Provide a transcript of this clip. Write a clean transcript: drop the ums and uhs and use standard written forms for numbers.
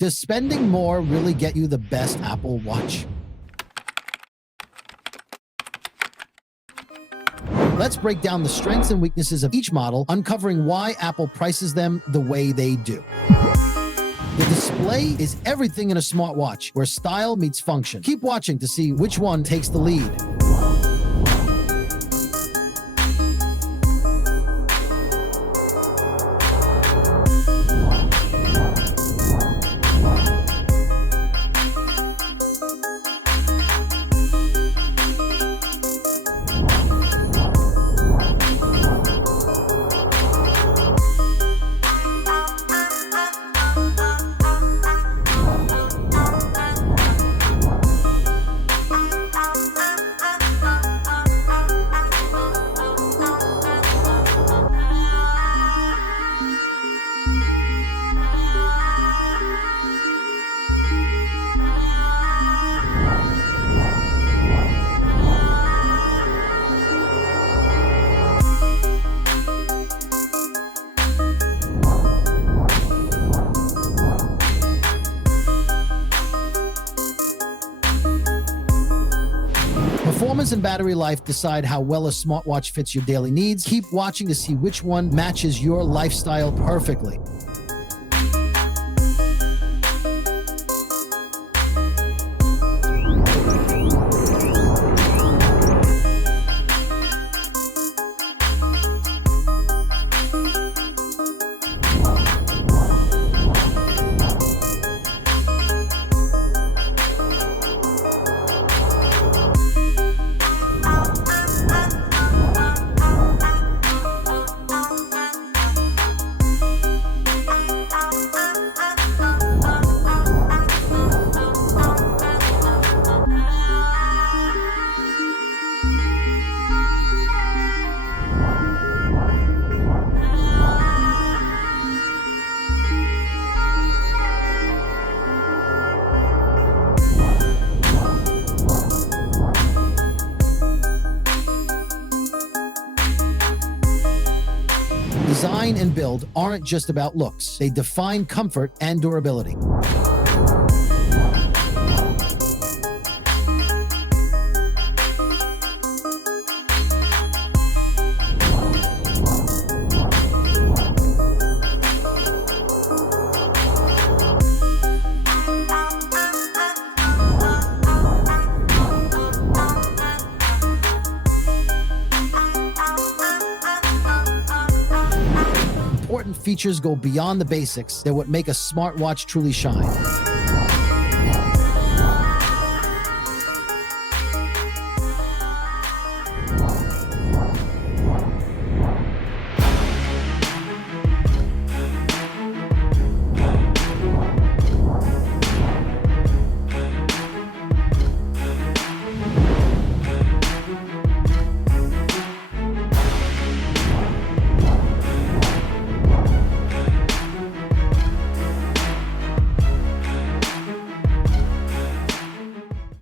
Does spending more really get you the best Apple Watch? Let's break down the strengths and weaknesses of each model, uncovering why Apple prices them the way they do. The display is everything in a smartwatch, where style meets function. Keep watching to see which one takes the lead. Performance and battery life decide how well a smartwatch fits your daily needs. Keep watching to see which one matches your lifestyle perfectly. Design and build aren't just about looks. They define comfort and durability. Important features go beyond the basics. They're what make a smartwatch truly shine.